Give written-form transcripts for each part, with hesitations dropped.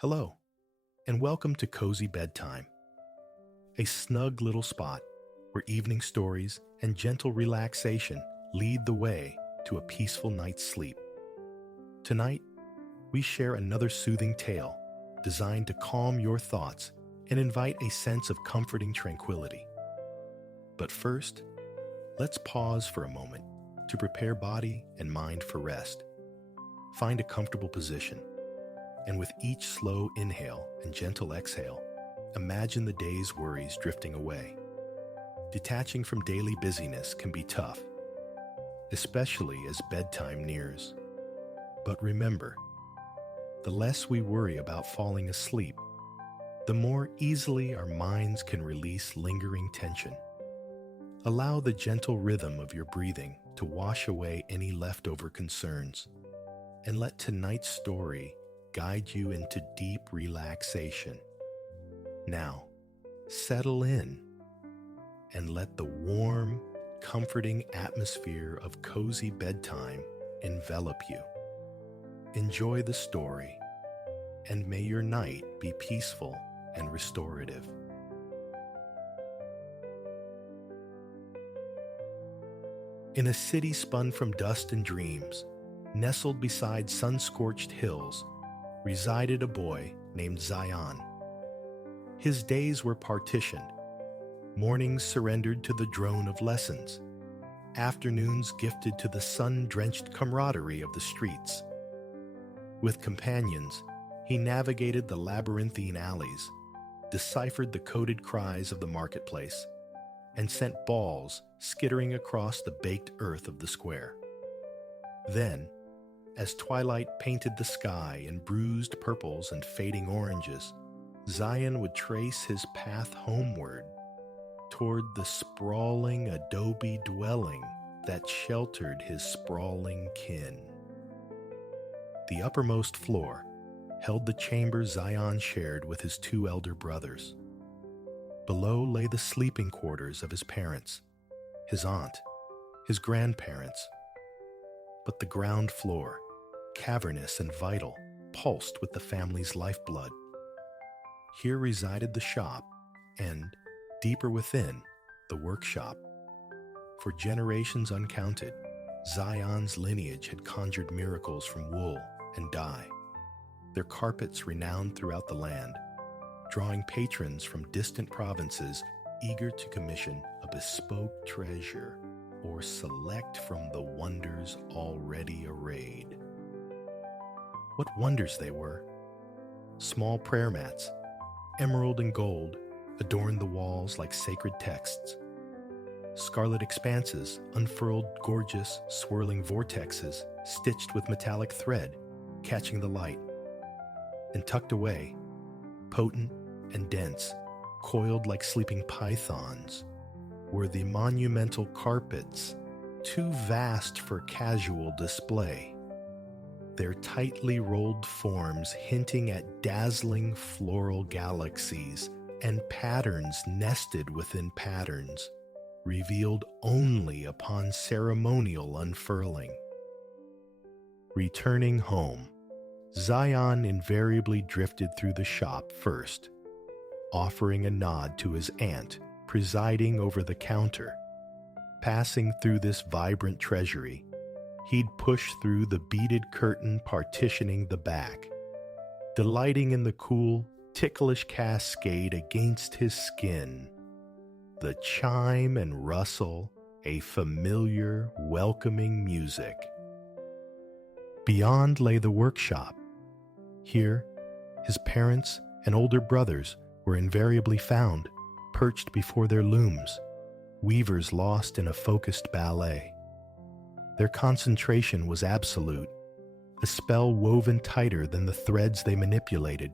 Hello, and welcome to Cozy Bedtime, a snug little spot where evening stories and gentle relaxation lead the way to a peaceful night's sleep. Tonight, we share another soothing tale designed to calm your thoughts and invite a sense of comforting tranquility. But first, let's pause for a moment to prepare body and mind for rest. Find a comfortable position, and with each slow inhale and gentle exhale, imagine the day's worries drifting away. Detaching from daily busyness can be tough, especially as bedtime nears. But remember, the less we worry about falling asleep, the more easily our minds can release lingering tension. Allow the gentle rhythm of your breathing to wash away any leftover concerns, and let tonight's story guide you into deep relaxation. Now, settle in and let the warm, comforting atmosphere of cozy bedtime envelop you. Enjoy the story, and may your night be peaceful and restorative. In a city spun from dust and dreams, nestled beside sun-scorched hills, resided a boy named Zion. His days were partitioned. Mornings surrendered to the drone of lessons. Afternoons gifted to the sun-drenched camaraderie of the streets. With companions, he navigated the labyrinthine alleys, deciphered the coded cries of the marketplace, and sent balls skittering across the baked earth of the square. Then, as twilight painted the sky in bruised purples and fading oranges, Zion would trace his path homeward toward the sprawling adobe dwelling that sheltered his sprawling kin. The uppermost floor held the chamber Zion shared with his two elder brothers. Below lay the sleeping quarters of his parents, his aunt, his grandparents. But the ground floor, cavernous and vital, pulsed with the family's lifeblood. Here resided the shop and, deeper within, the workshop. For generations uncounted, Zion's lineage had conjured miracles from wool and dye, their carpets renowned throughout the land, drawing patrons from distant provinces eager to commission a bespoke treasure or select from the wonders already arrayed. What wonders they were! Small prayer mats, emerald and gold, adorned the walls like sacred texts. Scarlet expanses unfurled gorgeous, swirling vortexes stitched with metallic thread, catching the light. And tucked away, potent and dense, coiled like sleeping pythons, were the monumental carpets, too vast for casual display, their tightly rolled forms hinting at dazzling floral galaxies and patterns nested within patterns, revealed only upon ceremonial unfurling. Returning home, Zion invariably drifted through the shop first, offering a nod to his aunt presiding over the counter. Passing through this vibrant treasury, he'd push through the beaded curtain partitioning the back, delighting in the cool, ticklish cascade against his skin, the chime and rustle, a familiar, welcoming music. Beyond lay the workshop. Here, his parents and older brothers were invariably found, perched before their looms, weavers lost in a focused ballet. Their concentration was absolute, a spell woven tighter than the threads they manipulated.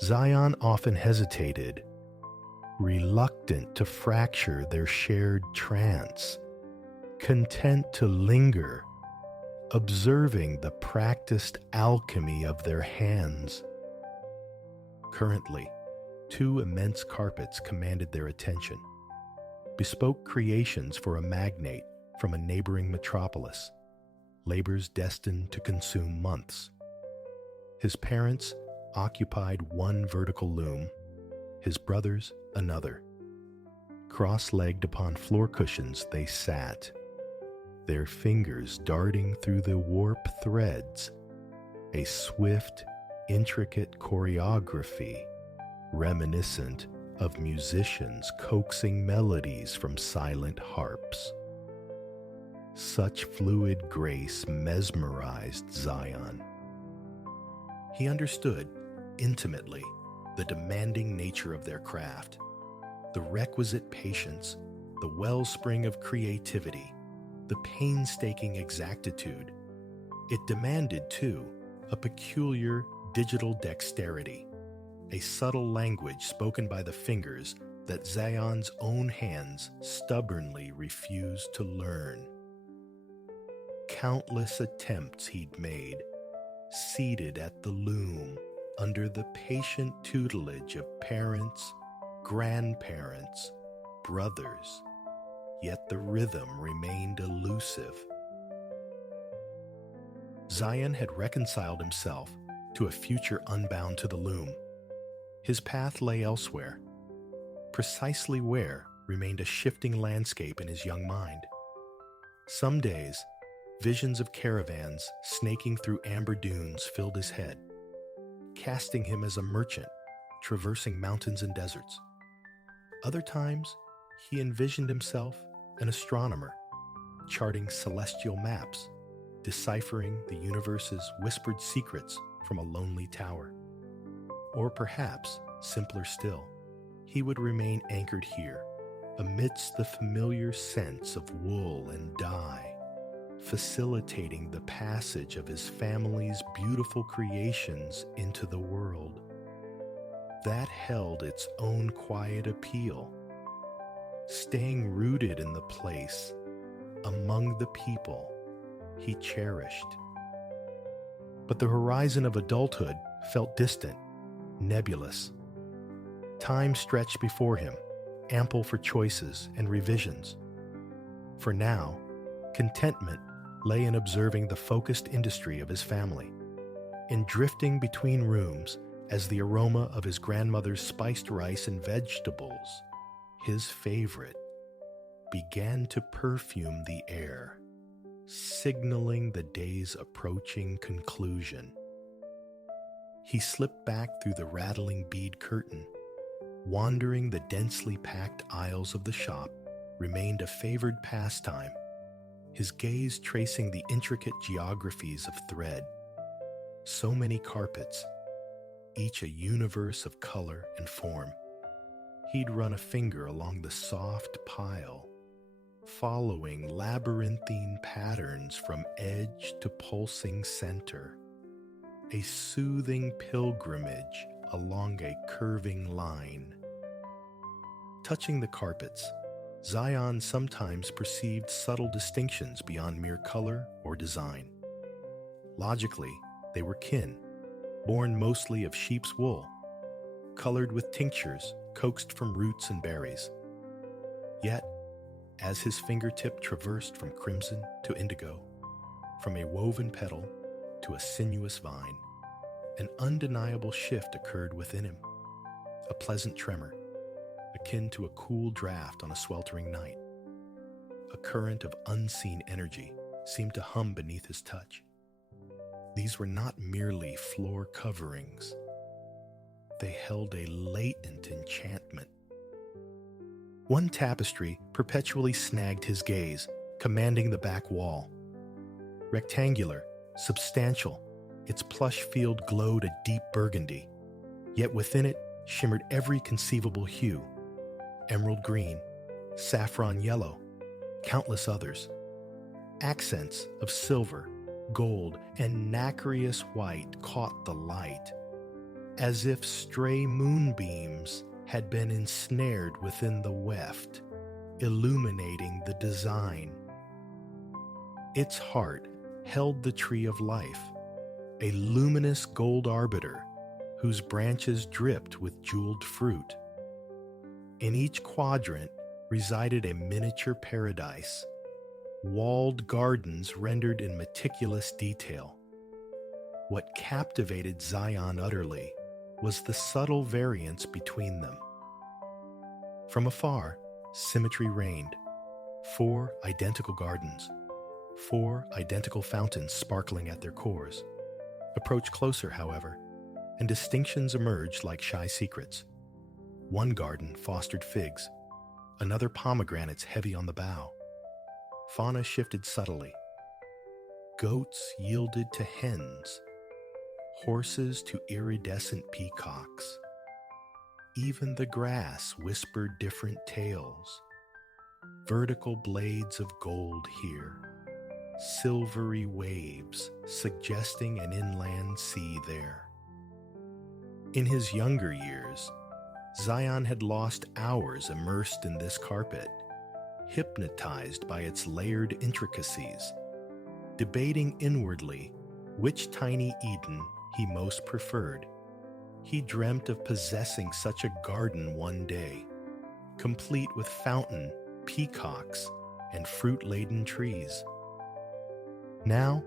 Zion often hesitated, reluctant to fracture their shared trance, content to linger, observing the practiced alchemy of their hands. Currently, two immense carpets commanded their attention, bespoke creations for a magnate from a neighboring metropolis, labors destined to consume months. His parents occupied one vertical loom, his brothers another. Cross-legged upon floor cushions they sat, their fingers darting through the warp threads, a swift, intricate choreography reminiscent of musicians coaxing melodies from silent harps. Such fluid grace mesmerized Zion. He understood, intimately, the demanding nature of their craft, the requisite patience, the wellspring of creativity, the painstaking exactitude. It demanded, too, a peculiar digital dexterity, a subtle language spoken by the fingers that Zion's own hands stubbornly refused to learn. Countless attempts he'd made, seated at the loom under the patient tutelage of parents, grandparents, brothers, yet the rhythm remained elusive. Zion had reconciled himself to a future unbound to the loom. His path lay elsewhere. Precisely where remained a shifting landscape in his young mind. Some days, visions of caravans snaking through amber dunes filled his head, casting him as a merchant traversing mountains and deserts. Other times, he envisioned himself an astronomer, charting celestial maps, deciphering the universe's whispered secrets from a lonely tower. Or perhaps, simpler still, he would remain anchored here, amidst the familiar scents of wool and dye, facilitating the passage of his family's beautiful creations into the world. That held its own quiet appeal, staying rooted in the place, among the people he cherished. But the horizon of adulthood felt distant, nebulous. Time stretched before him, ample for choices and revisions. For now, contentment lay in observing the focused industry of his family, in drifting between rooms as the aroma of his grandmother's spiced rice and vegetables, his favorite, began to perfume the air, signaling the day's approaching conclusion. He slipped back through the rattling bead curtain. Wandering the densely packed aisles of the shop remained a favored pastime, his gaze tracing the intricate geographies of thread. So many carpets, each a universe of color and form. He'd run a finger along the soft pile, following labyrinthine patterns from edge to pulsing center, a soothing pilgrimage along a curving line. Touching the carpets, Zion sometimes perceived subtle distinctions beyond mere color or design. Logically, they were kin, born mostly of sheep's wool, colored with tinctures coaxed from roots and berries. Yet, as his fingertip traversed from crimson to indigo, from a woven petal to a sinuous vine, an undeniable shift occurred within him, a pleasant tremor, akin to a cool draft on a sweltering night. A current of unseen energy seemed to hum beneath his touch. These were not merely floor coverings. They held a latent enchantment. One tapestry perpetually snagged his gaze, commanding the back wall. Rectangular, substantial, its plush field glowed a deep burgundy, yet within it shimmered every conceivable hue: emerald green, saffron yellow, countless others. Accents of silver, gold, and nacreous white caught the light, as if stray moonbeams had been ensnared within the weft, illuminating the design. Its heart held the tree of life, a luminous gold arbiter whose branches dripped with jeweled fruit. In each quadrant resided a miniature paradise, walled gardens rendered in meticulous detail. What captivated Zion utterly was the subtle variance between them. From afar, symmetry reigned. 4 identical gardens, 4 identical fountains sparkling at their cores. Approach closer, however, and distinctions emerged like shy secrets. One garden fostered figs, another pomegranates heavy on the bough. Fauna shifted subtly. Goats yielded to hens, horses to iridescent peacocks. Even the grass whispered different tales. Vertical blades of gold here, silvery waves suggesting an inland sea there. In his younger years, Zion had lost hours immersed in this carpet, hypnotized by its layered intricacies, debating inwardly which tiny Eden he most preferred. He dreamt of possessing such a garden one day, complete with fountain, peacocks, and fruit-laden trees. Now,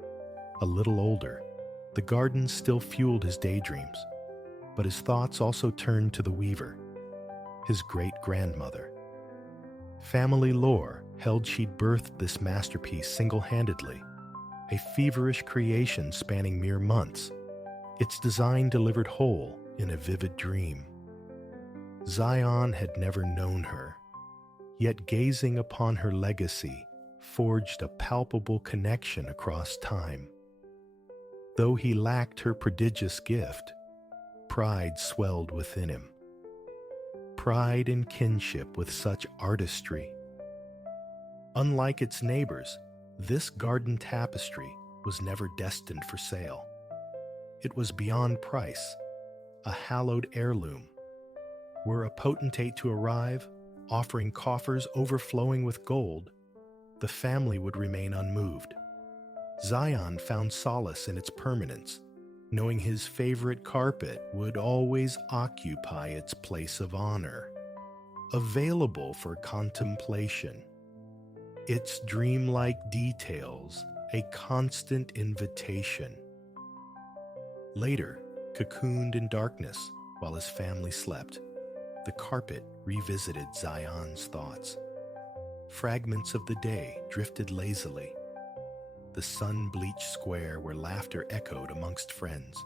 a little older, the garden still fueled his daydreams, but his thoughts also turned to the weaver, his great-grandmother. Family lore held she'd birthed this masterpiece single-handedly, a feverish creation spanning mere months, its design delivered whole in a vivid dream. Zion had never known her, yet gazing upon her legacy forged a palpable connection across time. Though he lacked her prodigious gift, pride swelled within him. Pride in kinship with such artistry. Unlike its neighbors, this garden tapestry was never destined for sale. It was beyond price, a hallowed heirloom. Were a potentate to arrive, offering coffers overflowing with gold, the family would remain unmoved. Zion found solace in its permanence, knowing his favorite carpet would always occupy its place of honor, available for contemplation. Its dreamlike details, a constant invitation. Later, cocooned in darkness while his family slept, the carpet revisited Zion's thoughts. Fragments of the day drifted lazily. The sun-bleached square where laughter echoed amongst friends.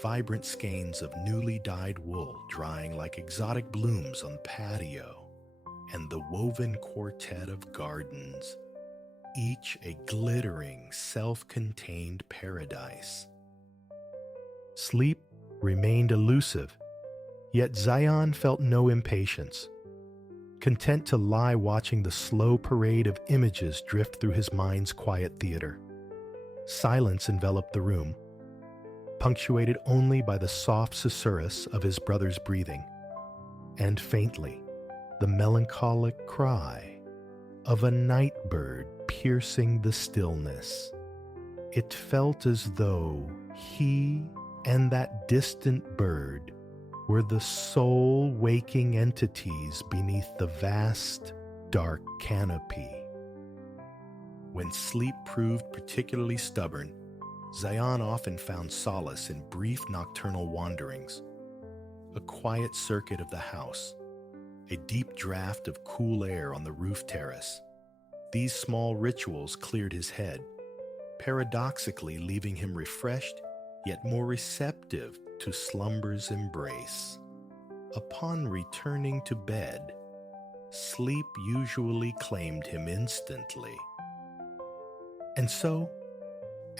Vibrant skeins of newly dyed wool drying like exotic blooms on the patio. And the woven quartet of gardens, each a glittering, self-contained paradise. Sleep remained elusive, yet Zion felt no impatience. Content to lie watching the slow parade of images drift through his mind's quiet theater. Silence enveloped the room, punctuated only by the soft susurrus of his brother's breathing, and faintly, the melancholic cry of a night bird piercing the stillness. It felt as though he and that distant bird were the sole waking entities beneath the vast, dark canopy. When sleep proved particularly stubborn, Zion often found solace in brief nocturnal wanderings. A quiet circuit of the house, a deep draft of cool air on the roof terrace. These small rituals cleared his head, paradoxically leaving him refreshed yet more receptive to slumber's embrace. Upon returning to bed, sleep usually claimed him instantly. And so,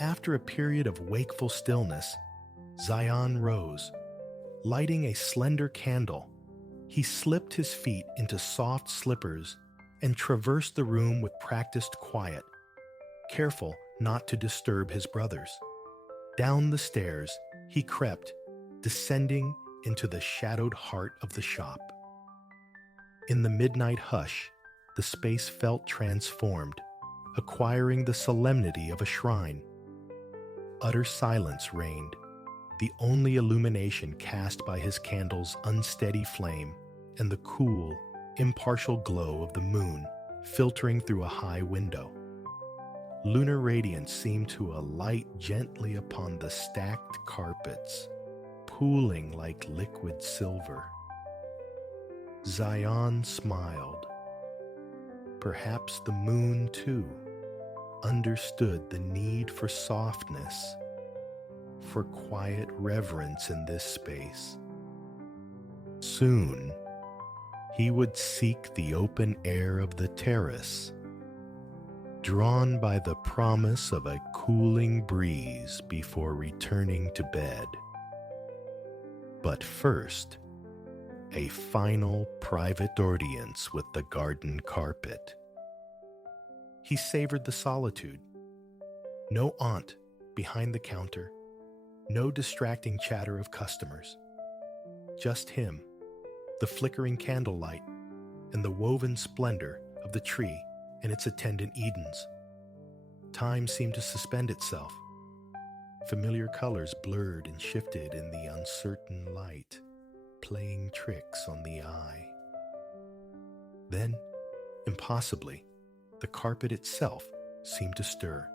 after a period of wakeful stillness, Zion rose. Lighting a slender candle, he slipped his feet into soft slippers and traversed the room with practiced quiet, careful not to disturb his brothers. Down the stairs, he crept, descending into the shadowed heart of the shop. In the midnight hush, the space felt transformed, acquiring the solemnity of a shrine. Utter silence reigned, the only illumination cast by his candle's unsteady flame and the cool, impartial glow of the moon filtering through a high window. Lunar radiance seemed to alight gently upon the stacked carpets, pooling like liquid silver. Zion smiled. Perhaps the moon, too, understood the need for softness, for quiet reverence in this space. Soon, he would seek the open air of the terrace, drawn by the promise of a cooling breeze before returning to bed. But first, a final private audience with the garden carpet. He savored the solitude. No aunt behind the counter, no distracting chatter of customers. Just him, the flickering candlelight, and the woven splendor of the tree and its attendant Edens. Time seemed to suspend itself. Familiar colors blurred and shifted in the uncertain light, playing tricks on the eye. Then, impossibly, the carpet itself seemed to stir,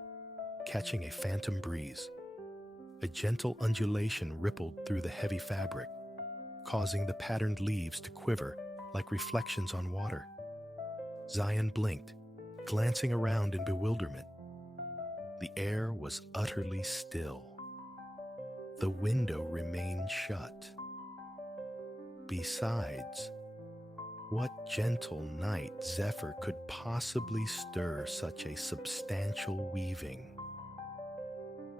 catching a phantom breeze. A gentle undulation rippled through the heavy fabric, causing the patterned leaves to quiver like reflections on water. Zion blinked, glancing around in bewilderment. The air was utterly still. The window remained shut. Besides, what gentle night zephyr could possibly stir such a substantial weaving?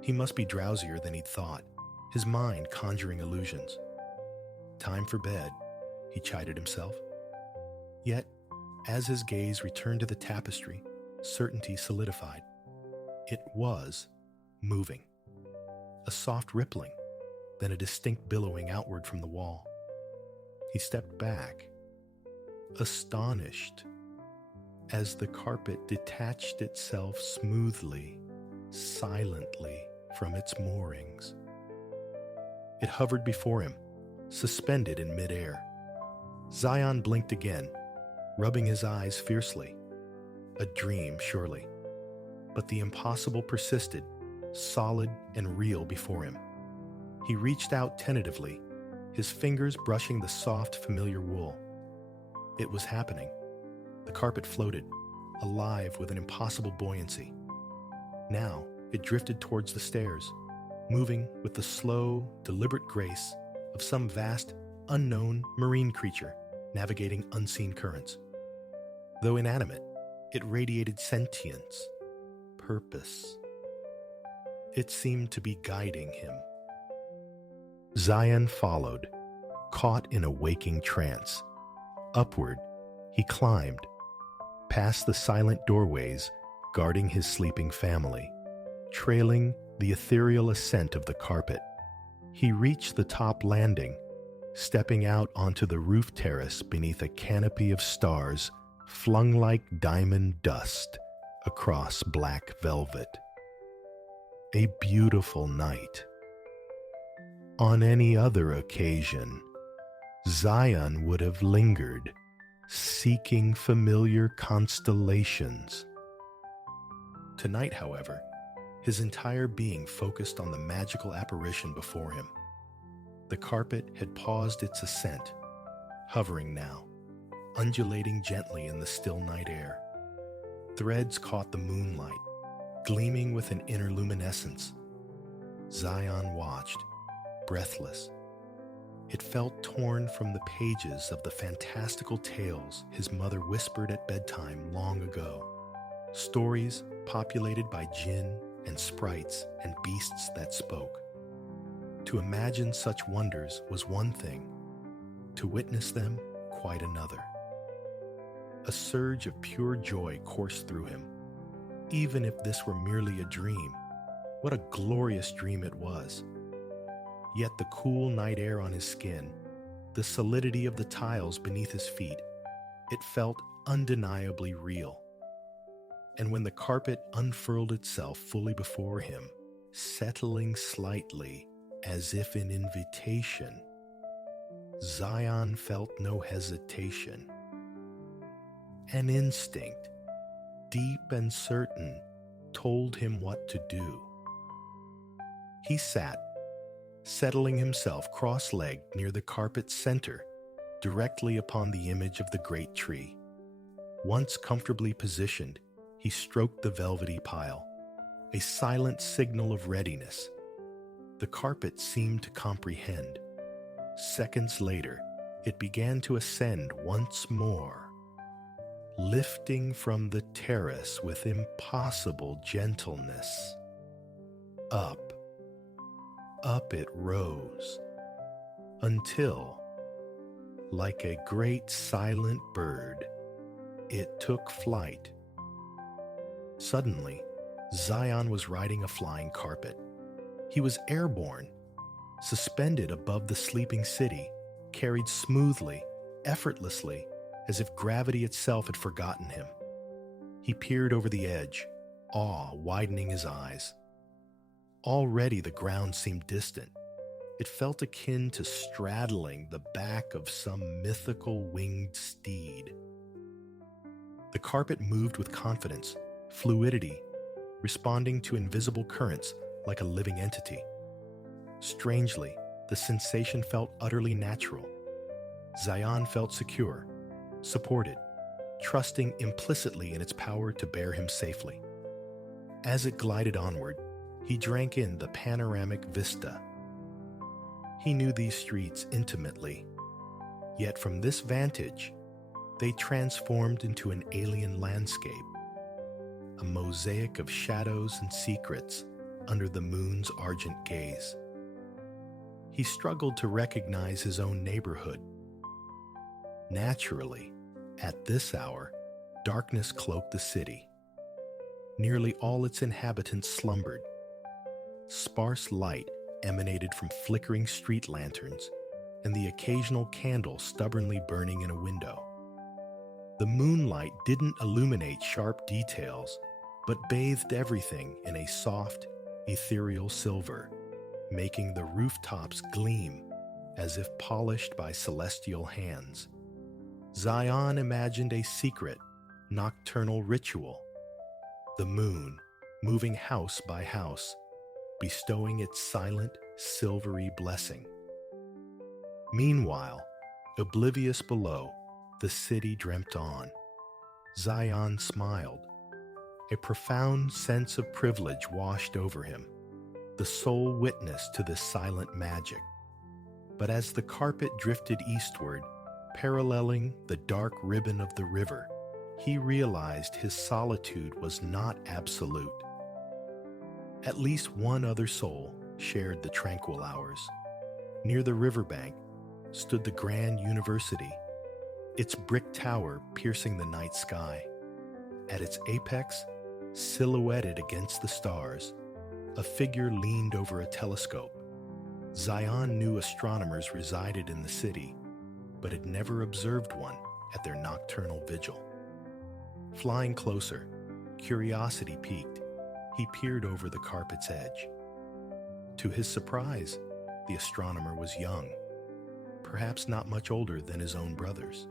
He must be drowsier than he'd thought, his mind conjuring illusions. Time for bed, he chided himself. Yet, as his gaze returned to the tapestry, certainty solidified. It was moving. A soft rippling, then a distinct billowing outward from the wall. He stepped back, astonished, as the carpet detached itself smoothly, silently from its moorings. It hovered before him, suspended in midair. Zion blinked again, rubbing his eyes fiercely. A dream, surely. But the impossible persisted, solid and real before him. He reached out tentatively, his fingers brushing the soft, familiar wool. It was happening. The carpet floated, alive with an impossible buoyancy. Now it drifted towards the stairs, moving with the slow, deliberate grace of some vast, unknown marine creature navigating unseen currents. Though inanimate, it radiated sentience, purpose. It seemed to be guiding him. Zion followed, caught in a waking trance. Upward, he climbed, past the silent doorways guarding his sleeping family, trailing the ethereal ascent of the carpet. He reached the top landing, stepping out onto the roof terrace beneath a canopy of stars flung like diamond dust across black velvet. A beautiful night. On any other occasion, Zion would have lingered, seeking familiar constellations. Tonight, however, his entire being focused on the magical apparition before him. The carpet had paused its ascent, hovering now, undulating gently in the still night air. Threads caught the moonlight, gleaming with an inner luminescence. Zion watched, breathless. It felt torn from the pages of the fantastical tales his mother whispered at bedtime long ago. Stories populated by jinn and sprites and beasts that spoke. To imagine such wonders was one thing, to witness them quite another. A surge of pure joy coursed through him. Even if this were merely a dream, what a glorious dream it was. Yet the cool night air on his skin, the solidity of the tiles beneath his feet, it felt undeniably real. And when the carpet unfurled itself fully before him, settling slightly as if in invitation, Zion felt no hesitation. An instinct, deep and certain, told him what to do. He sat, settling himself cross-legged near the carpet's center, directly upon the image of the great tree. Once comfortably positioned, he stroked the velvety pile, a silent signal of readiness. The carpet seemed to comprehend. Seconds later, it began to ascend once more, lifting from the terrace with impossible gentleness. Up, up it rose, until, like a great silent bird, it took flight. Suddenly, Zion was riding a flying carpet. He was airborne, suspended above the sleeping city, carried smoothly, effortlessly, as if gravity itself had forgotten him. He peered over the edge, awe widening his eyes. Already the ground seemed distant. It felt akin to straddling the back of some mythical winged steed. The carpet moved with confidence, fluidity, responding to invisible currents like a living entity. Strangely, the sensation felt utterly natural. Zion felt secure, supported, trusting implicitly in its power to bear him safely. As it glided onward, he drank in the panoramic vista. He knew these streets intimately, yet from this vantage, they transformed into an alien landscape, a mosaic of shadows and secrets under the moon's argent gaze. He struggled to recognize his own neighborhood. Naturally, at this hour, darkness cloaked the city. Nearly all its inhabitants slumbered. Sparse light emanated from flickering street lanterns and the occasional candle stubbornly burning in a window. The moonlight didn't illuminate sharp details, but bathed everything in a soft, ethereal silver, making the rooftops gleam as if polished by celestial hands. Zion imagined a secret, nocturnal ritual. The moon, moving house by house, bestowing its silent, silvery blessing. Meanwhile, oblivious below, the city dreamt on. Zion smiled. A profound sense of privilege washed over him, the sole witness to this silent magic. But as the carpet drifted eastward, paralleling the dark ribbon of the river, he realized his solitude was not absolute. At least one other soul shared the tranquil hours. Near the riverbank stood the grand university, its brick tower piercing the night sky. At its apex, silhouetted against the stars, a figure leaned over a telescope. Zion knew astronomers resided in the city, but had never observed one at their nocturnal vigil. Flying closer, curiosity piqued. He peered over the carpet's edge. To his surprise, the astronomer was young, perhaps not much older than his own brothers.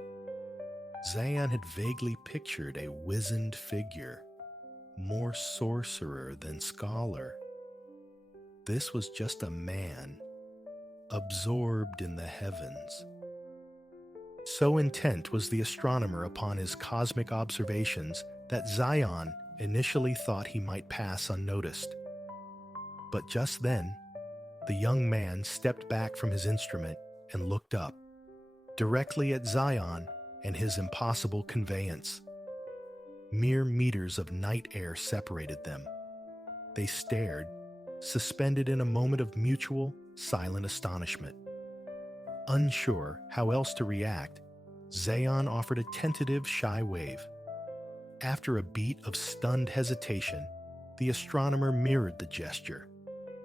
Zion had vaguely pictured a wizened figure, more sorcerer than scholar. This was just a man, absorbed in the heavens. So intent was the astronomer upon his cosmic observations that Zion initially thought he might pass unnoticed. But just then, the young man stepped back from his instrument and looked up, directly at Zion and his impossible conveyance. Mere meters of night air separated them. They stared, suspended in a moment of mutual, silent astonishment. Unsure how else to react, Zion offered a tentative, shy wave. After a beat of stunned hesitation, the astronomer mirrored the gesture.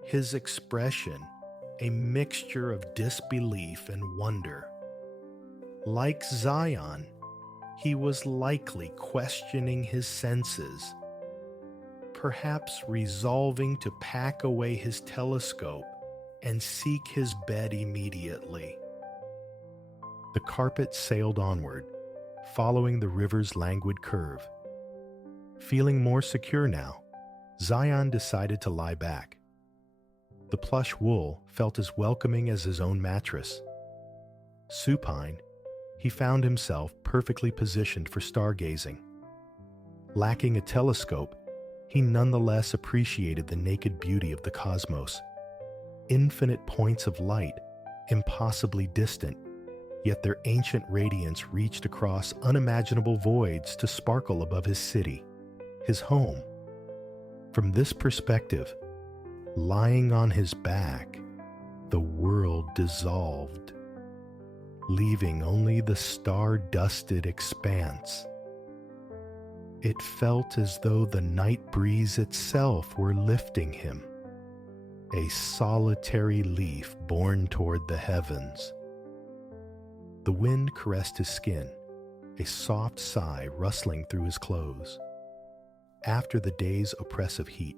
His expression, a mixture of disbelief and wonder. Like Zion, he was likely questioning his senses, perhaps resolving to pack away his telescope and seek his bed immediately. The carpet sailed onward, following the river's languid curve. Feeling more secure now, Zion decided to lie back. The plush wool felt as welcoming as his own mattress. Supine, he found himself perfectly positioned for stargazing. Lacking a telescope, he nonetheless appreciated the naked beauty of the cosmos. Infinite points of light, impossibly distant, yet their ancient radiance reached across unimaginable voids to sparkle above his city, his home. From this perspective, lying on his back, the world dissolved, leaving only the star-dusted expanse. It felt as though the night breeze itself were lifting him, a solitary leaf borne toward the heavens. The wind caressed his skin, a soft sigh rustling through his clothes. After the day's oppressive heat,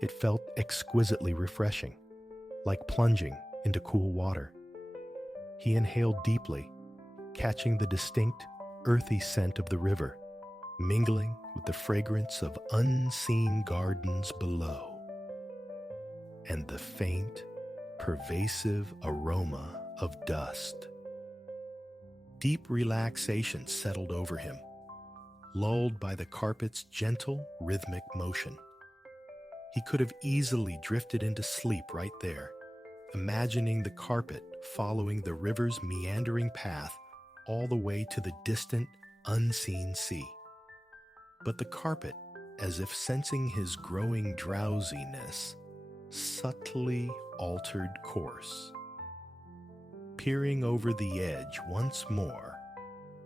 it felt exquisitely refreshing, like plunging into cool water. He inhaled deeply, catching the distinct, earthy scent of the river, mingling with the fragrance of unseen gardens below, and the faint, pervasive aroma of dust. Deep relaxation settled over him, lulled by the carpet's gentle, rhythmic motion. He could have easily drifted into sleep right there, imagining the carpet following the river's meandering path all the way to the distant, unseen sea. But the carpet, as if sensing his growing drowsiness, subtly altered course. Peering over the edge once more,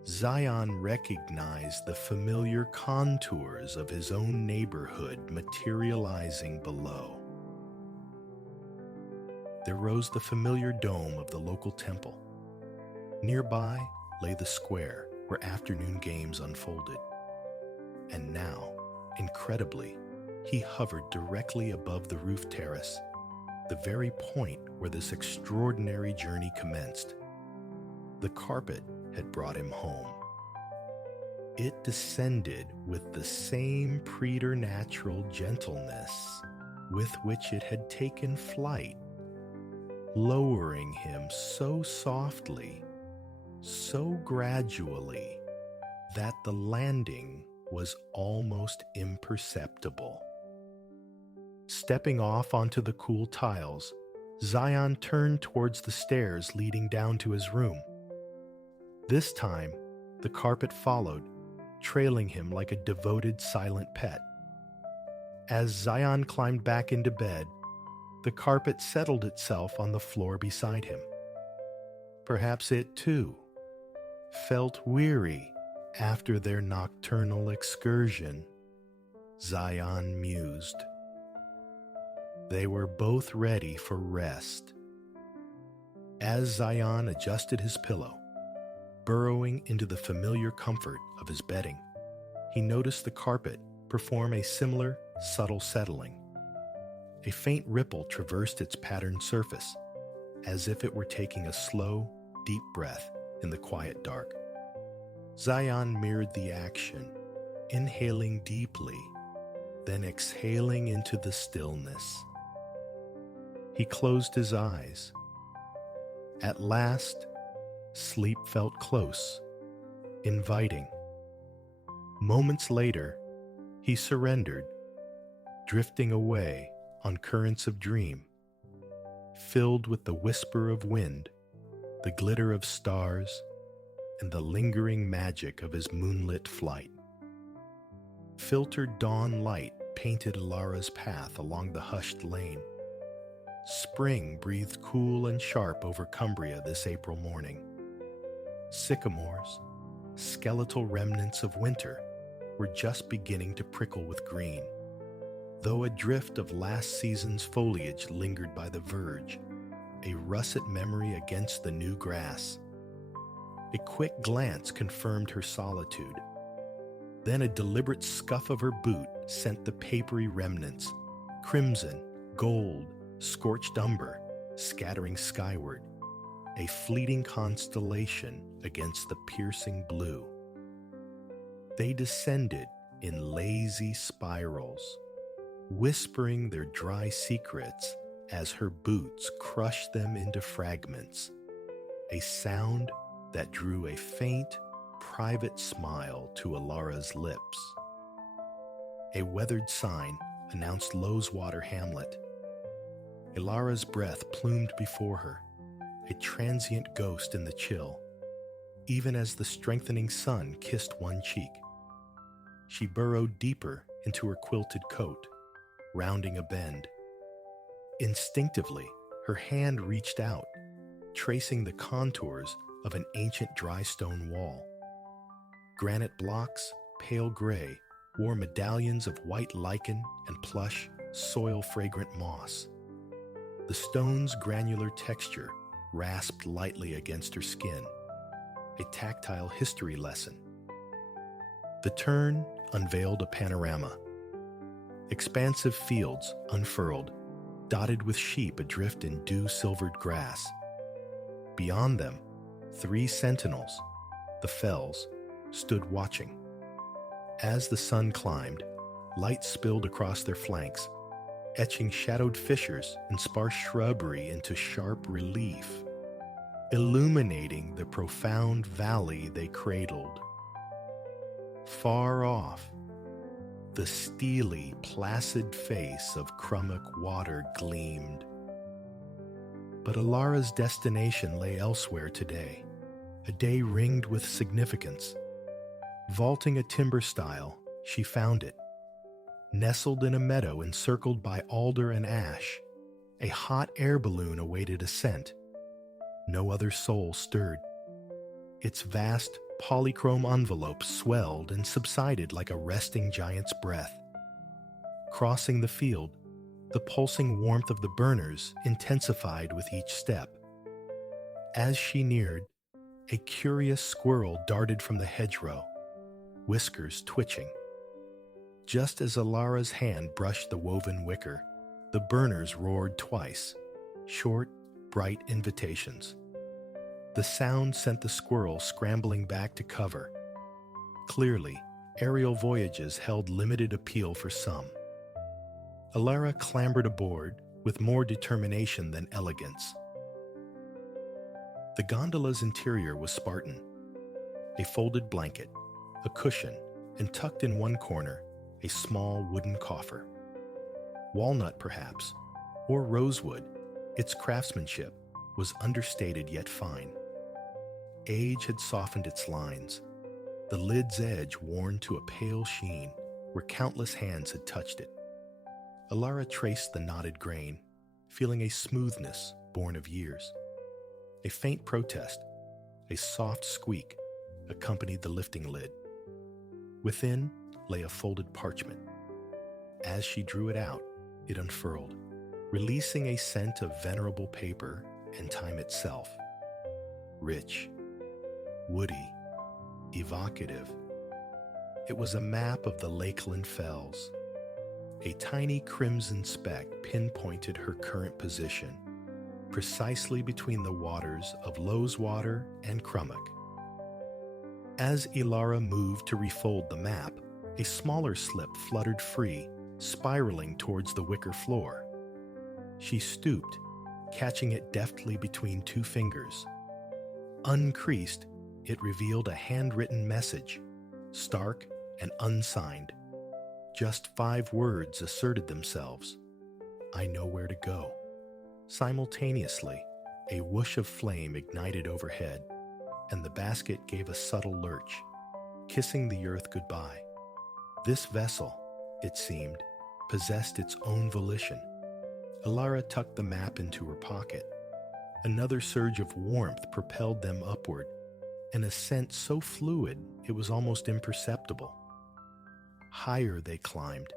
Zion recognized the familiar contours of his own neighborhood materializing below. There rose the familiar dome of the local temple. Nearby lay the square where afternoon games unfolded. And now, incredibly, he hovered directly above the roof terrace, the very point where this extraordinary journey commenced. The carpet had brought him home. It descended with the same preternatural gentleness with which it had taken flight, lowering him so softly, so gradually, that the landing was almost imperceptible. Stepping off onto the cool tiles, Zion turned towards the stairs leading down to his room. This time, the carpet followed, trailing him like a devoted silent pet. As Zion climbed back into bed, the carpet settled itself on the floor beside him. Perhaps it, too, felt weary after their nocturnal excursion, Zion mused. They were both ready for rest. As Zion adjusted his pillow, burrowing into the familiar comfort of his bedding, he noticed the carpet perform a similar, subtle settling. A faint ripple traversed its patterned surface, as if it were taking a slow, deep breath in the quiet dark. Zion mirrored the action, inhaling deeply, then exhaling into the stillness. He closed his eyes. At last, sleep felt close, inviting. Moments later, he surrendered, drifting away on currents of dream, filled with the whisper of wind, the glitter of stars, and the lingering magic of his moonlit flight. Filtered dawn light painted Alara's path along the hushed lane. Spring breathed cool and sharp over Cumbria this April morning. Sycamores, skeletal remnants of winter, were just beginning to prickle with green, though a drift of last season's foliage lingered by the verge, a russet memory against the new grass. A quick glance confirmed her solitude. Then a deliberate scuff of her boot sent the papery remnants, crimson, gold, scorched umber, scattering skyward, a fleeting constellation against the piercing blue. They descended in lazy spirals, whispering their dry secrets as her boots crushed them into fragments, a sound that drew a faint, private smile to Alara's lips. A weathered sign announced Loweswater Hamlet. Alara's breath plumed before her, a transient ghost in the chill, even as the strengthening sun kissed one cheek. She burrowed deeper into her quilted coat, rounding a bend. Instinctively, her hand reached out, tracing the contours of an ancient dry stone wall. Granite blocks, pale gray, wore medallions of white lichen and plush, soil-fragrant moss. The stone's granular texture rasped lightly against her skin, a tactile history lesson. The turn unveiled a panorama. Expansive fields unfurled, dotted with sheep adrift in dew-silvered grass. Beyond them, 3 sentinels, the fells, stood watching. As the sun climbed, light spilled across their flanks, etching shadowed fissures and sparse shrubbery into sharp relief, illuminating the profound valley they cradled. Far off, the steely, placid face of Crummock Water gleamed. But Alara's destination lay elsewhere today, a day ringed with significance. Vaulting a timber stile, she found it. Nestled in a meadow encircled by alder and ash, a hot air balloon awaited ascent. No other soul stirred. Its vast, polychrome envelope swelled and subsided like a resting giant's breath. Crossing the field, the pulsing warmth of the burners intensified with each step. As she neared, a curious squirrel darted from the hedgerow, whiskers twitching. Just as Alara's hand brushed the woven wicker, the burners roared twice, short, bright invitations. The sound sent the squirrel scrambling back to cover. Clearly, aerial voyages held limited appeal for some. Alara clambered aboard with more determination than elegance. The gondola's interior was Spartan. A folded blanket, a cushion, and tucked in one corner, a small wooden coffer. Walnut, perhaps, or rosewood, its craftsmanship was understated yet fine. Age had softened its lines, the lid's edge worn to a pale sheen where countless hands had touched it. Alara traced the knotted grain, feeling a smoothness born of years. A faint protest, a soft squeak, accompanied the lifting lid. Within lay a folded parchment. As she drew it out, it unfurled, releasing a scent of venerable paper and time itself. Rich, woody, evocative. It was a map of the Lakeland Fells. A tiny crimson speck pinpointed her current position, precisely between the waters of Loweswater and Crummock. As Alara moved to refold the map, a smaller slip fluttered free, spiraling towards the wicker floor. She stooped, catching it deftly between 2 fingers. Uncreased, it revealed a handwritten message, stark and unsigned. Just 5 words asserted themselves. I know where to go. Simultaneously, a whoosh of flame ignited overhead, and the basket gave a subtle lurch, kissing the earth goodbye. This vessel, it seemed, possessed its own volition. Alara tucked the map into her pocket. Another surge of warmth propelled them upward, an ascent so fluid it was almost imperceptible. Higher they climbed,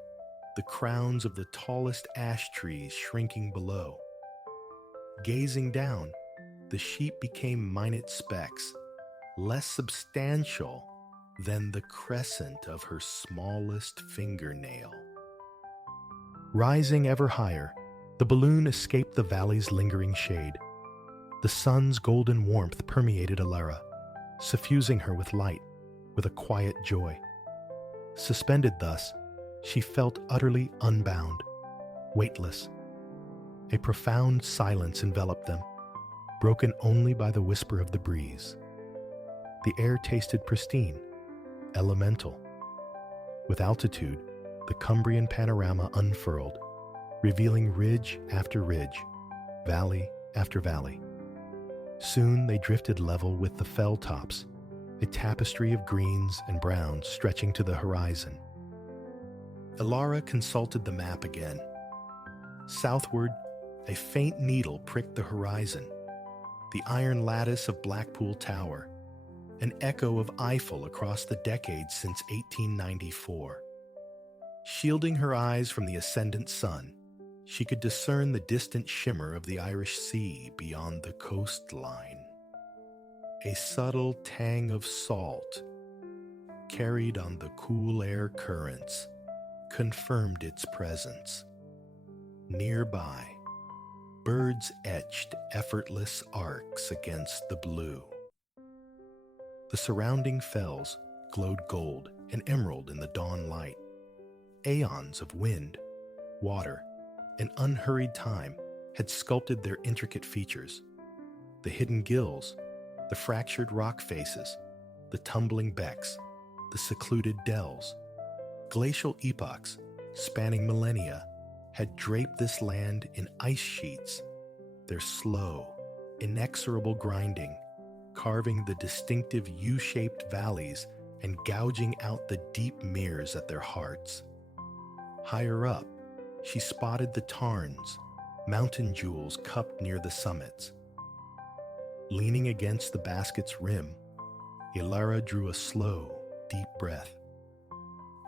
the crowns of the tallest ash trees shrinking below. Gazing down, the sheep became minute specks, less substantial than the crescent of her smallest fingernail. Rising ever higher, the balloon escaped the valley's lingering shade. The sun's golden warmth permeated Alara, suffusing her with light, with a quiet joy. Suspended thus, she felt utterly unbound, weightless. A profound silence enveloped them, broken only by the whisper of the breeze. The air tasted pristine, elemental. With altitude, the Cumbrian panorama unfurled, revealing ridge after ridge, valley after valley. Soon they drifted level with the fell tops, a tapestry of greens and browns stretching to the horizon. Elara consulted the map again. Southward, a faint needle pricked the horizon, the iron lattice of Blackpool Tower, an echo of Eiffel across the decades since 1894. Shielding her eyes from the ascendant sun, she could discern the distant shimmer of the Irish Sea beyond the coastline. A subtle tang of salt, carried on the cool air currents, confirmed its presence. Nearby, birds etched effortless arcs against the blue. The surrounding fells glowed gold and emerald in the dawn light. Aeons of wind, water, and unhurried time had sculpted their intricate features. The hidden gills, the fractured rock faces, the tumbling becks, the secluded dells. Glacial epochs, spanning millennia, had draped this land in ice sheets, their slow, inexorable grinding, carving the distinctive U-shaped valleys and gouging out the deep meres at their hearts. Higher up, she spotted the tarns, mountain jewels cupped near the summits. Leaning against the basket's rim, Elara drew a slow, deep breath.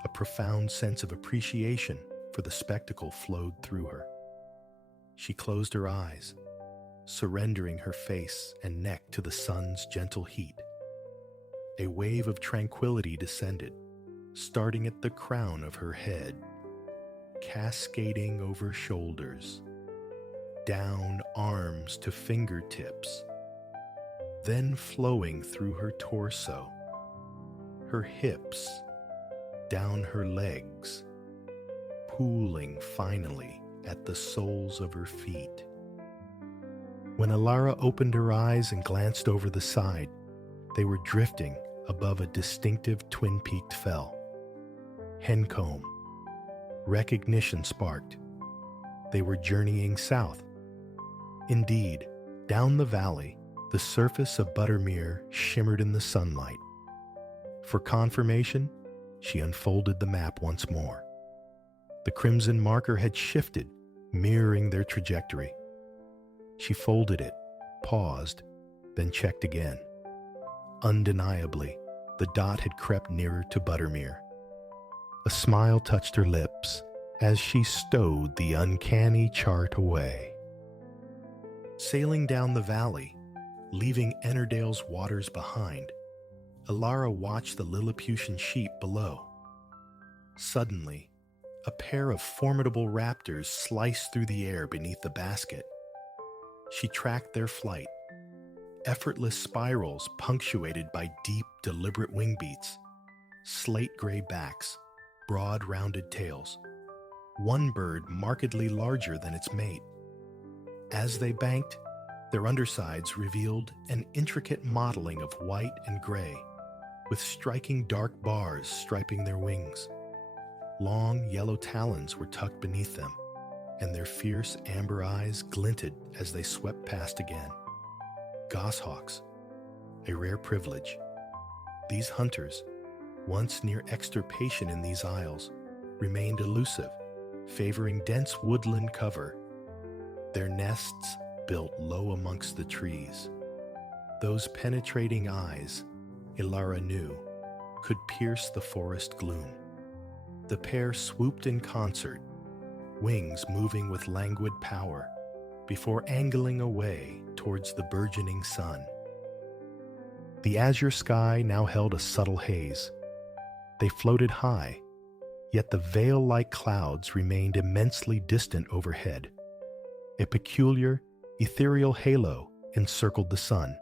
A profound sense of appreciation for the spectacle flowed through her. She closed her eyes, surrendering her face and neck to the sun's gentle heat. A wave of tranquility descended, starting at the crown of her head, cascading over shoulders, down arms to fingertips, then flowing through her torso, her hips, down her legs, pooling finally at the soles of her feet. When Elara opened her eyes and glanced over the side, they were drifting above a distinctive twin-peaked fell. Hencomb. Recognition sparked. They were journeying south. Indeed, down the valley, the surface of Buttermere shimmered in the sunlight. For confirmation, she unfolded the map once more. The crimson marker had shifted, mirroring their trajectory. She folded it, paused, then checked again. Undeniably, the dot had crept nearer to Buttermere. A smile touched her lips as she stowed the uncanny chart away. Sailing down the valley, leaving Ennerdale's waters behind, Elara watched the Lilliputian sheep below. Suddenly, a pair of formidable raptors sliced through the air beneath the basket. She tracked their flight, effortless spirals punctuated by deep, deliberate wing beats, slate-gray backs, broad, rounded tails. One bird markedly larger than its mate. As they banked, their undersides revealed an intricate modeling of white and gray, with striking dark bars striping their wings. Long yellow talons were tucked beneath them, and their fierce amber eyes glinted as they swept past again. Goshawks, a rare privilege. These hunters, once near extirpation in these isles, remained elusive, favoring dense woodland cover. Their nests built low amongst the trees. Those penetrating eyes, Elara knew, could pierce the forest gloom. The pair swooped in concert, wings moving with languid power, before angling away towards the burgeoning sun. The azure sky now held a subtle haze. They floated high, yet the veil-like clouds remained immensely distant overhead. A peculiar, ethereal halo encircled the sun,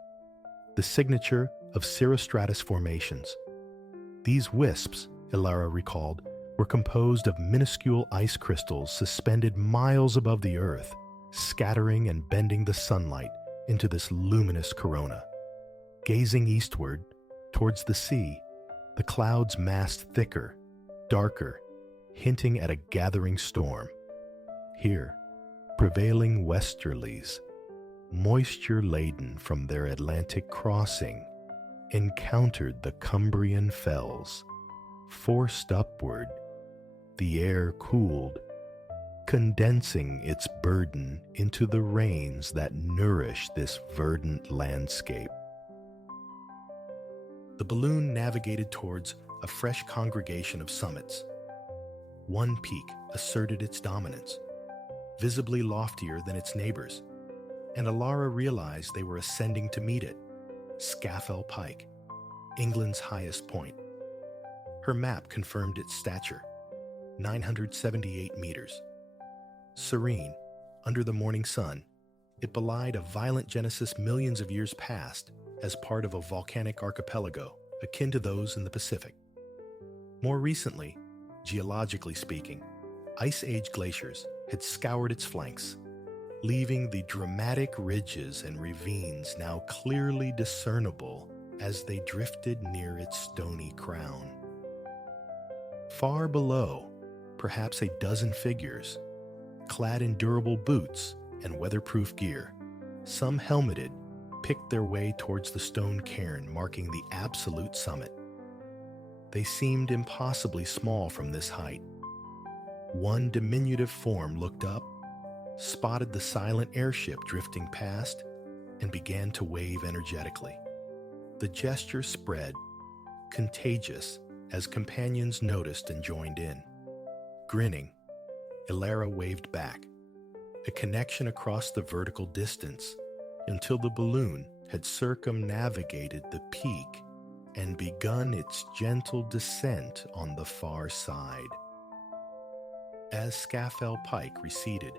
the signature of cirrostratus formations. These wisps, Elara recalled, were composed of minuscule ice crystals suspended miles above the earth, scattering and bending the sunlight into this luminous corona. Gazing eastward, towards the sea, the clouds massed thicker, darker, hinting at a gathering storm. Here, prevailing westerlies, moisture-laden from their Atlantic crossing, encountered the Cumbrian fells. Forced upward, the air cooled, condensing its burden into the rains that nourish this verdant landscape. The balloon navigated towards a fresh congregation of summits. One peak asserted its dominance, visibly loftier than its neighbors, and Alara realized they were ascending to meet it, Scafell Pike, England's highest point. Her map confirmed its stature, 978 meters. Serene, under the morning sun, it belied a violent genesis millions of years past as part of a volcanic archipelago akin to those in the Pacific. More recently, geologically speaking, Ice Age glaciers had scoured its flanks, leaving the dramatic ridges and ravines now clearly discernible as they drifted near its stony crown. Far below, perhaps a dozen figures, clad in durable boots and weatherproof gear, some helmeted, picked their way towards the stone cairn marking the absolute summit. They seemed impossibly small from this height. One diminutive form looked up, spotted the silent airship drifting past, and began to wave energetically. The gesture spread, contagious, as companions noticed and joined in. Grinning, Alara waved back, a connection across the vertical distance, until the balloon had circumnavigated the peak and begun its gentle descent on the far side. As Scafell Pike receded,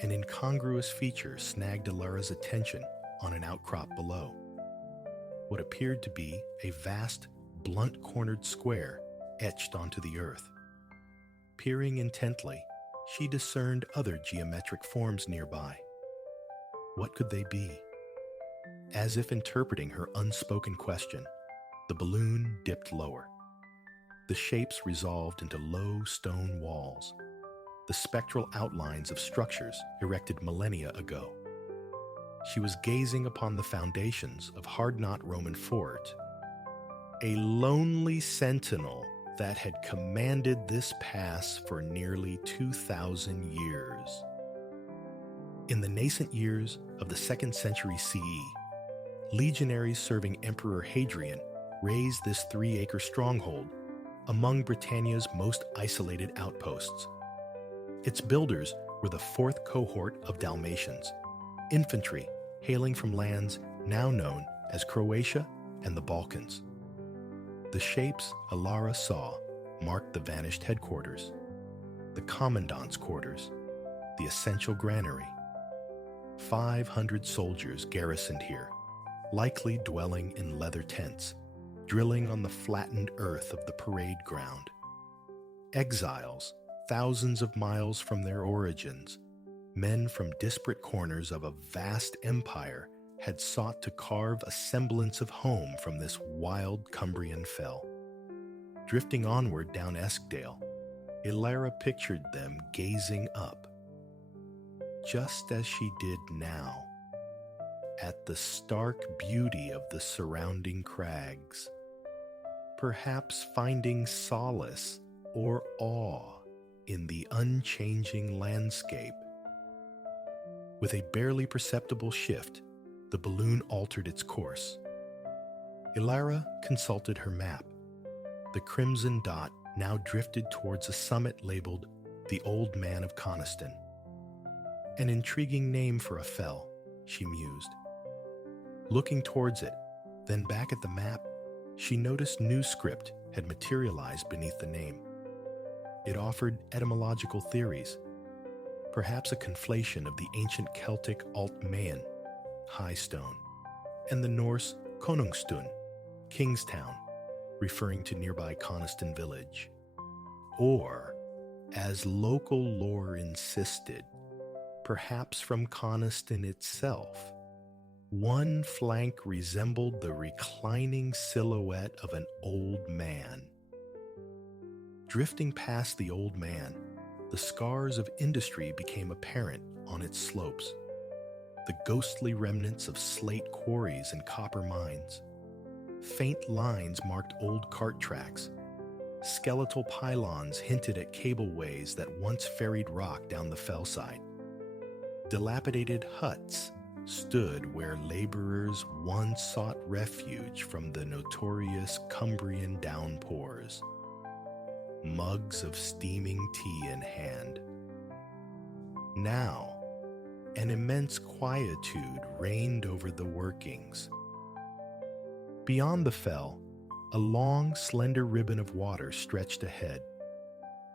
an incongruous feature snagged Alara's attention on an outcrop below. What appeared to be a vast, blunt-cornered square etched onto the earth. Peering intently, she discerned other geometric forms nearby. What could they be? As if interpreting her unspoken question, the balloon dipped lower. The shapes resolved into low stone walls, the spectral outlines of structures erected millennia ago. She was gazing upon the foundations of hard-knot Roman fort, a lonely sentinel that had commanded this pass for nearly 2,000 years. In the nascent years of the 2nd century CE, legionaries serving Emperor Hadrian raised this 3-acre stronghold among Britannia's most isolated outposts. Its builders were the 4th cohort of Dalmatians, infantry hailing from lands now known as Croatia and the Balkans. The shapes Alara saw marked the vanished headquarters, the commandant's quarters, the essential granary. 500 soldiers garrisoned here, likely dwelling in leather tents, drilling on the flattened earth of the parade ground. Exiles, thousands of miles from their origins, men from disparate corners of a vast empire had sought to carve a semblance of home from this wild Cumbrian fell. Drifting onward down Eskdale, Alara pictured them gazing up, just as she did now, at the stark beauty of the surrounding crags, perhaps finding solace or awe in the unchanging landscape. With a barely perceptible shift, the balloon altered its course. Alara consulted her map. The crimson dot now drifted towards a summit labeled the Old Man of Coniston. An intriguing name for a fell, she mused. Looking towards it, then back at the map, she noticed new script had materialized beneath the name. It offered etymological theories, perhaps a conflation of the ancient Celtic Alt-Mayan, high stone, and the Norse Konungstun, Kingstown, referring to nearby Coniston village. Or, as local lore insisted, perhaps from Coniston itself. One flank resembled the reclining silhouette of an old man. Drifting past the old man, the scars of industry became apparent on its slopes. The ghostly remnants of slate quarries and copper mines. Faint lines marked old cart tracks. Skeletal pylons hinted at cableways that once ferried rock down the fellside. Dilapidated huts stood where laborers once sought refuge from the notorious Cumbrian downpours. Mugs of steaming tea in hand. Now, an immense quietude reigned over the workings. Beyond the fell, a long, slender ribbon of water stretched ahead.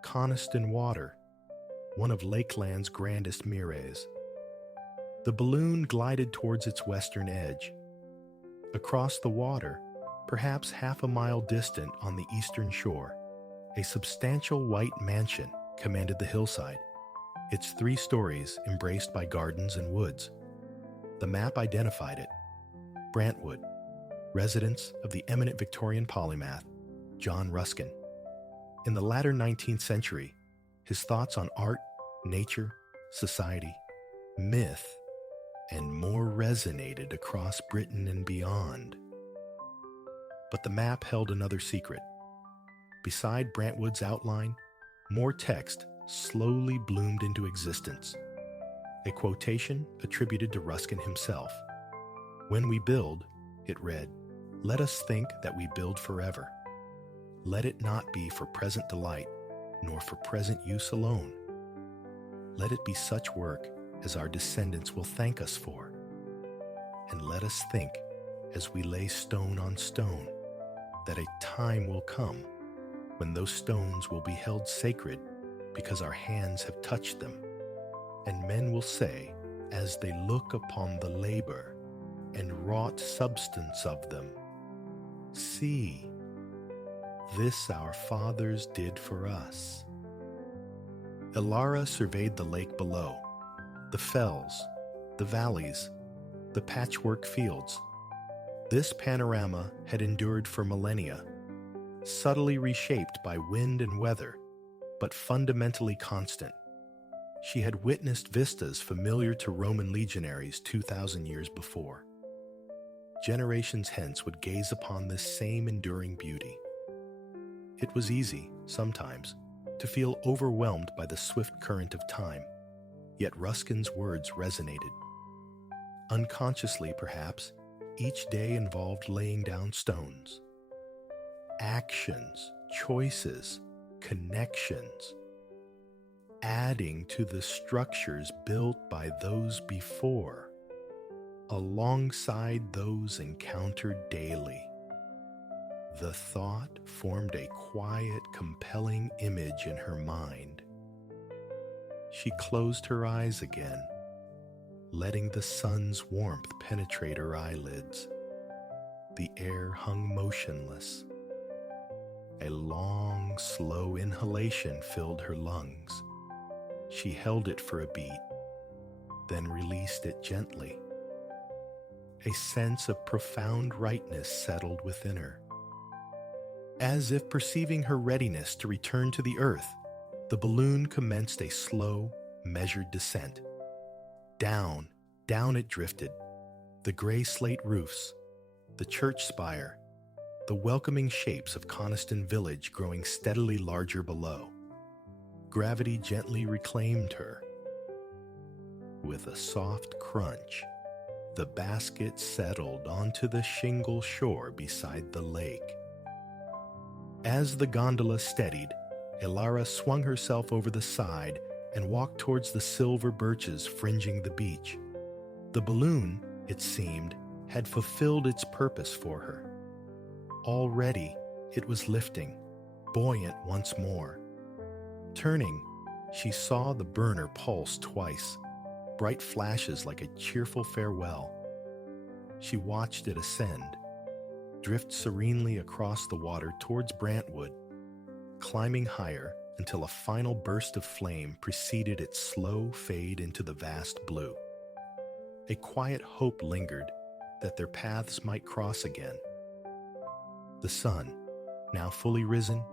Coniston Water, one of Lakeland's grandest mires. The balloon glided towards its western edge. Across the water, perhaps half a mile distant on the eastern shore, a substantial white mansion commanded the hillside, its 3 stories embraced by gardens and woods. The map identified it: Brantwood, residence of the eminent Victorian polymath, John Ruskin. In the latter 19th century, his thoughts on art, nature, society, myth, and more resonated across Britain and beyond. But the map held another secret. Beside Brantwood's outline, more text slowly bloomed into existence. A quotation attributed to Ruskin himself. "When we build," it read, "let us think that we build forever. Let it not be for present delight, nor for present use alone. Let it be such work as our descendants will thank us for. And let us think, as we lay stone on stone, that a time will come when those stones will be held sacred because our hands have touched them, and men will say, as they look upon the labor and wrought substance of them, 'See, this our fathers did for us.'" Elara surveyed the lake below, the fells, the valleys, the patchwork fields. This panorama had endured for millennia, subtly reshaped by wind and weather, but fundamentally constant. She had witnessed vistas familiar to Roman legionaries 2,000 years before. Generations hence would gaze upon this same enduring beauty. It was easy, sometimes, to feel overwhelmed by the swift current of time, yet Ruskin's words resonated. Unconsciously, perhaps, each day involved laying down stones. Actions, choices, connections, adding to the structures built by those before, alongside those encountered daily. The thought formed a quiet, compelling image in her mind. She closed her eyes again, letting the sun's warmth penetrate her eyelids. The air hung motionless. A long, slow inhalation filled her lungs. She held it for a beat, then released it gently. A sense of profound rightness settled within her. As if perceiving her readiness to return to the earth, the balloon commenced a slow, measured descent. Down, down it drifted, the gray slate roofs, the church spire, the welcoming shapes of Coniston village growing steadily larger below. Gravity gently reclaimed her. With a soft crunch, the basket settled onto the shingle shore beside the lake. As the gondola steadied, Elara swung herself over the side and walked towards the silver birches fringing the beach. The balloon, it seemed, had fulfilled its purpose for her. Already, it was lifting, buoyant once more. Turning, she saw the burner pulse twice, bright flashes like a cheerful farewell. She watched it ascend, drift serenely across the water towards Brantwood. Climbing higher, until a final burst of flame preceded its slow fade into the vast blue. A quiet hope lingered that their paths might cross again. The sun, now fully risen,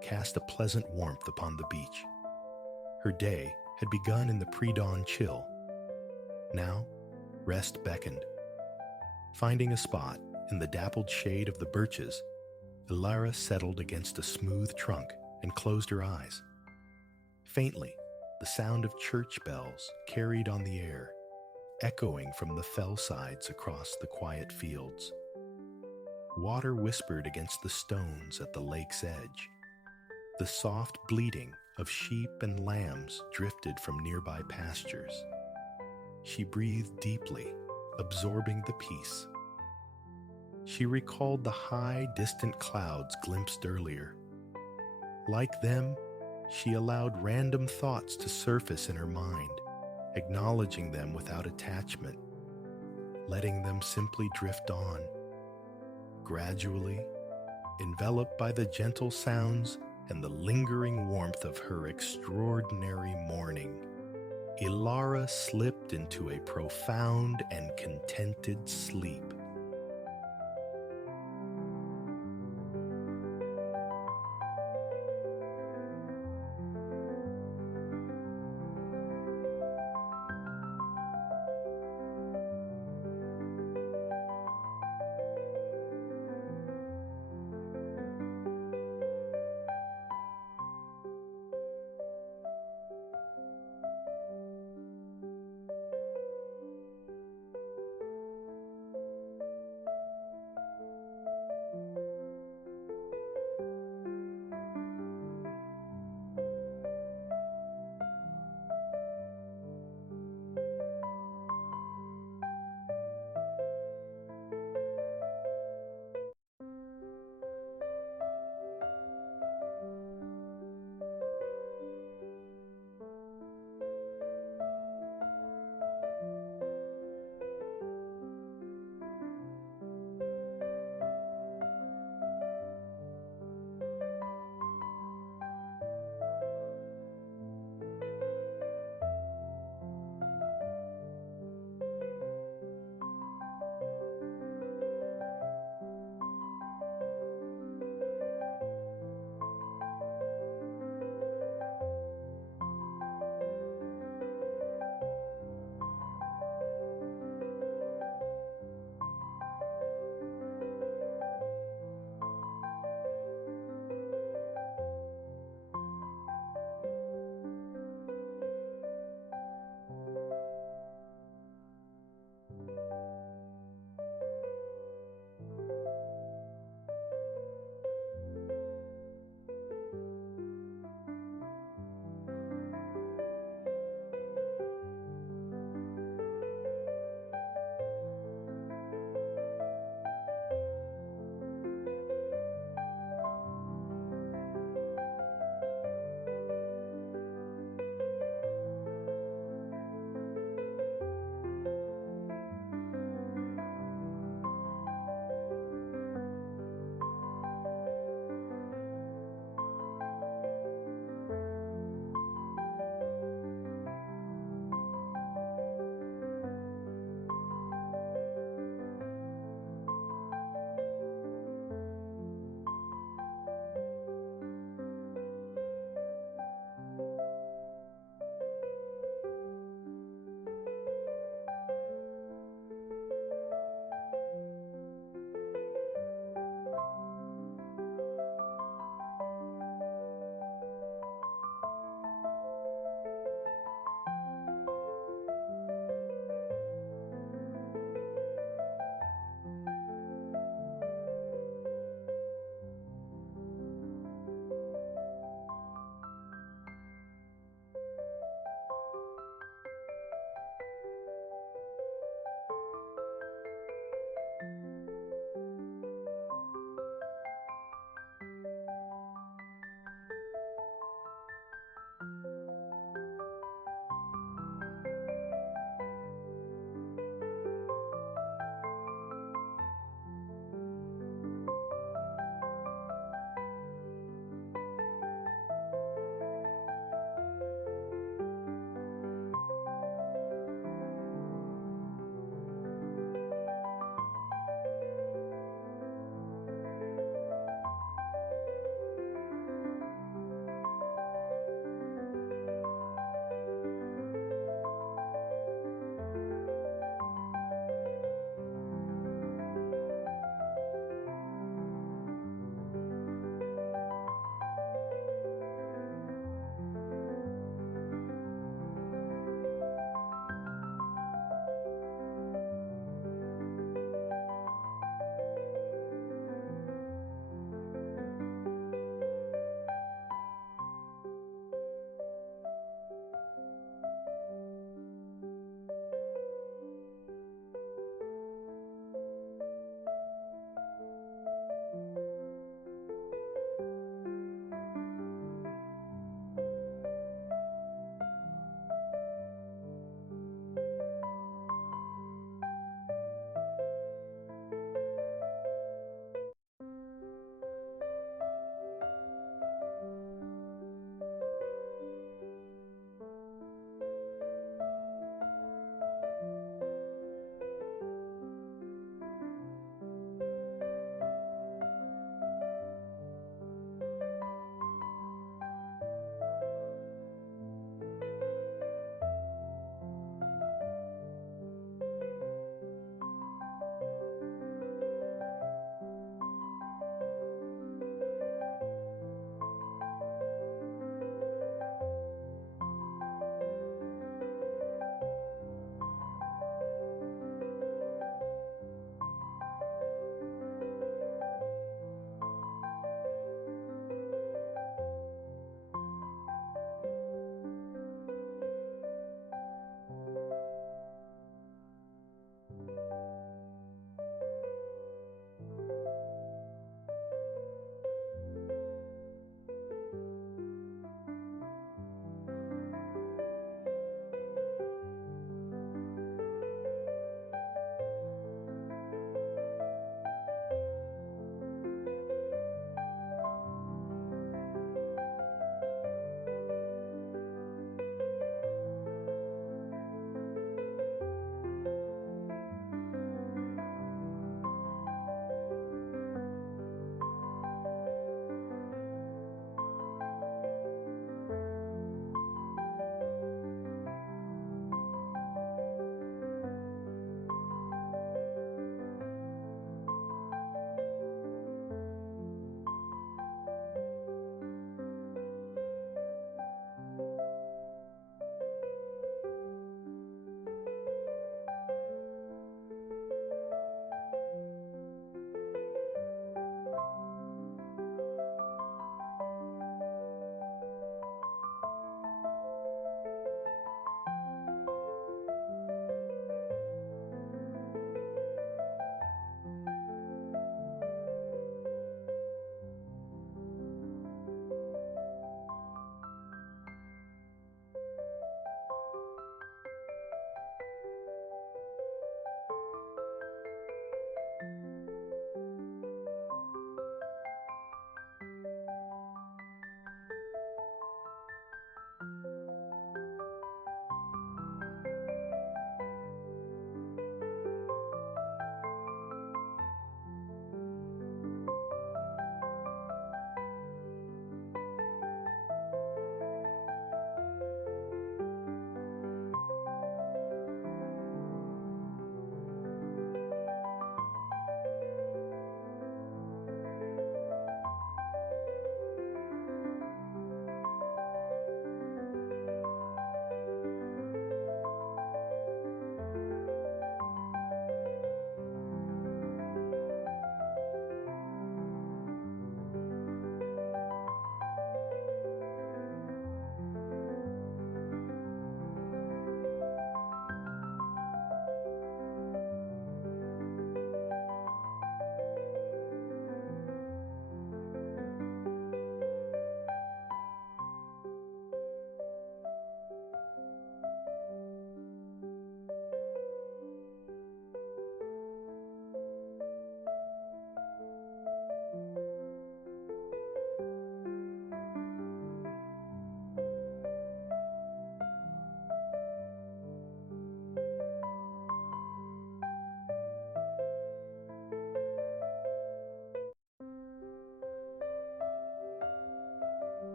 cast a pleasant warmth upon the beach. Her day had begun in the pre-dawn chill. Now, rest beckoned. Finding a spot in the dappled shade of the birches, Elara settled against a smooth trunk and closed her eyes. Faintly, the sound of church bells carried on the air, echoing from the fell sides across the quiet fields. Water whispered against the stones at the lake's edge. The soft bleating of sheep and lambs drifted from nearby pastures. She breathed deeply, absorbing the peace. She recalled the high, distant clouds glimpsed earlier. Like them, she allowed random thoughts to surface in her mind, acknowledging them without attachment, letting them simply drift on. Gradually, enveloped by the gentle sounds and the lingering warmth of her extraordinary morning, Elara slipped into a profound and contented sleep.